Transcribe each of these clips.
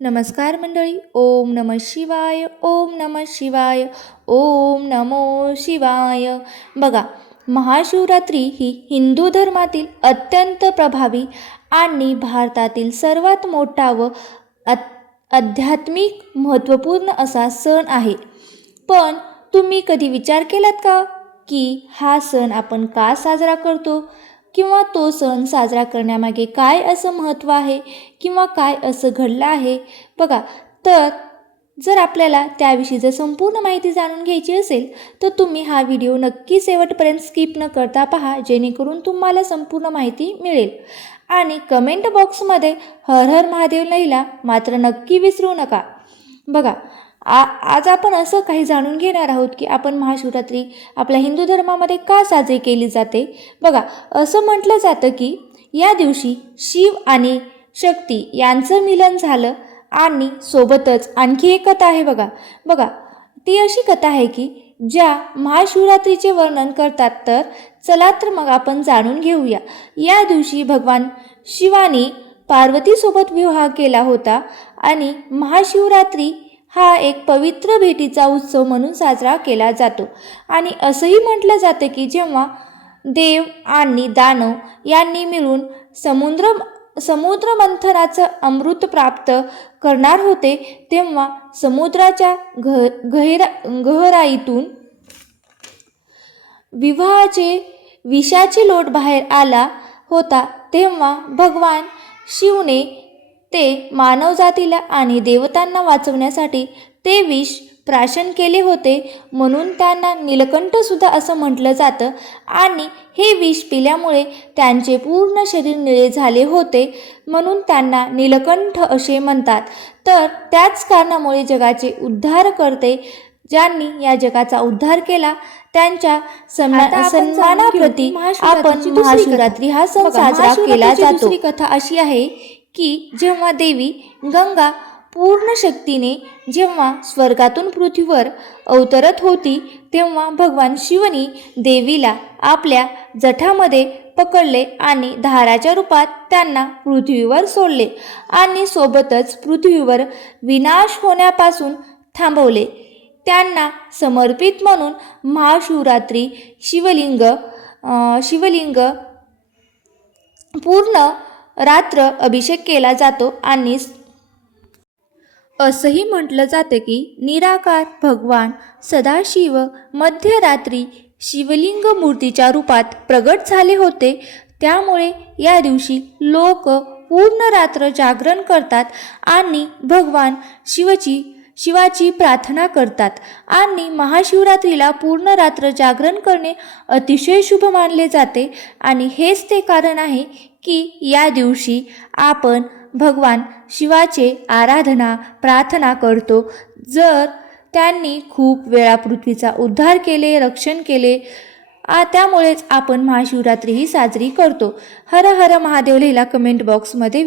नमस्कार मंडळी. ओम नमः शिवाय. ओम नमः शिवाय. ओम नमो शिवाय. बघा, महाशिवरात्री ही हिंदू धर्मातील अत्यंत प्रभावी आणि भारतातील सर्वात मोठा व आध्यात्मिक महत्त्वपूर्ण असा सण आहे. पण तुम्ही कधी विचार केलात का की हा सण आपण का साजरा करतो, किंवा तो सण साजरा करण्यामागे काय असं महत्त्व आहे, किंवा काय असं घडलं आहे? बघा, तर जर आपल्याला त्याविषयी जर संपूर्ण माहिती जाणून घ्यायची असेल तर तुम्ही हा व्हिडिओ नक्की शेवटपर्यंत स्किप न करता पहा, जेणेकरून तुम्हाला संपूर्ण माहिती मिळेल. आणि कमेंट बॉक्समध्ये हर हर महादेव लिहायला मात्र नक्की विसरू नका. बघा, आज आपण असं काही जाणून घेणार आहोत की आपण महाशिवरात्री आपल्या हिंदू धर्मामध्ये का साजरी केली जाते. बघा, असं म्हटलं जातं की या दिवशी शिव आणि शक्ती यांचं मिलन झालं. आणि सोबतच आणखी एक कथा आहे. बघा ती अशी कथा आहे की ज्या महाशिवरात्रीचे वर्णन करतात. तर चला तर मग आपण जाणून घेऊया. या दिवशी भगवान शिवानी पार्वतीसोबत विवाह केला होता आणि महाशिवरात्री हा एक पवित्र भेटीचा उत्सव म्हणून साजरा केला जातो. आणि असंही म्हटलं जातं की जेव्हा देव आणि दानव यांनी मिळून समुद्र मंथनाचं अमृत प्राप्त करणार होते, तेव्हा समुद्राच्या गहराईतून विषाचे लोट बाहेर आला होता. तेव्हा भगवान शिवने ते मानवजातीला आणि देवतांना वाचवण्यासाठी ते विष प्राशन केले होते, म्हणून त्यांना नीलकंठ सुद्धा असं म्हटलं जातं. आणि हे विष पिल्यामुळे त्यांचे पूर्ण शरीर निळे झाले होते, म्हणून त्यांना नीलकंठ असे म्हणतात. तर त्याच कारणामुळे जगाचे उद्धार करते, ज्यांनी या जगाचा उद्धार केला, त्यांच्या सन्मानाप्रती आपण महाशिवरात्री हा सण साजरा केला जातो. दुसरी कथा अशी आहे की जेव्हा देवी गंगा पूर्ण शक्तीने जेव्हा स्वर्गातून पृथ्वीवर अवतरत होती, तेव्हा भगवान शिवनी देवीला आपल्या जठामध्ये पकडले आणि धाराच्या रूपात त्यांना पृथ्वीवर सोडले आणि सोबतच पृथ्वीवर विनाश होण्यापासून थांबवले. त्यांना समर्पित म्हणून महाशिवरात्री शिवलिंग पूर्ण रात्र अभिषेक केला जातो. आणि असंही म्हटलं जातं की निराकार भगवान सदाशिव मध्यरात्री शिवलिंग मूर्तीच्या रूपात प्रगट झाले होते. त्यामुळे या दिवशी लोक पूर्ण रात्र जागरण करतात आणि भगवान शिवाची प्रार्थना करतात. आणि महाशिवरात्रीला पूर्ण रात्र जागरण करणे अतिशय शुभ मानले जाते. आणि हेच ते कारण आहे की या दिवशी आपण भगवान शिवाचे प्रार्थना करतो. जर त्यांनी खूप वेळा पृथ्वीचा उद्धार केले, रक्षण केले, त्यामुळेच आपण महाशिवरात्री ही साजरी करतो. हर हर महादेव लिहिला कमेंट बॉक्समध्ये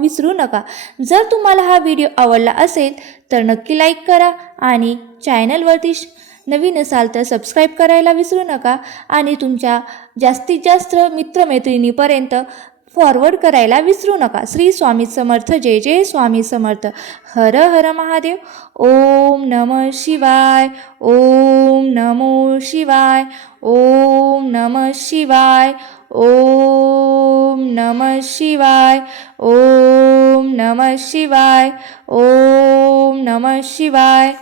विसरू नका. जर तुम्हाला हा व्हिडिओ आवडला असेल तर नक्की लाईक करा आणि चॅनलवरती नवीन असाल तर सबस्क्राईब करायला विसरू नका. आणि तुमच्या जास्तीत जास्त मित्रमैत्रिणीपर्यंत फॉरवर्ड करायला विसरू नका. श्री स्वामी समर्थ. जय जय स्वामी समर्थ. हर हर महादेव. ओम नमः शिवाय. ओम नमो शिवाय. ओम नमः शिवाय. ओम नमः शिवाय. ओम नमः शिवाय. ओम नमः शिवाय.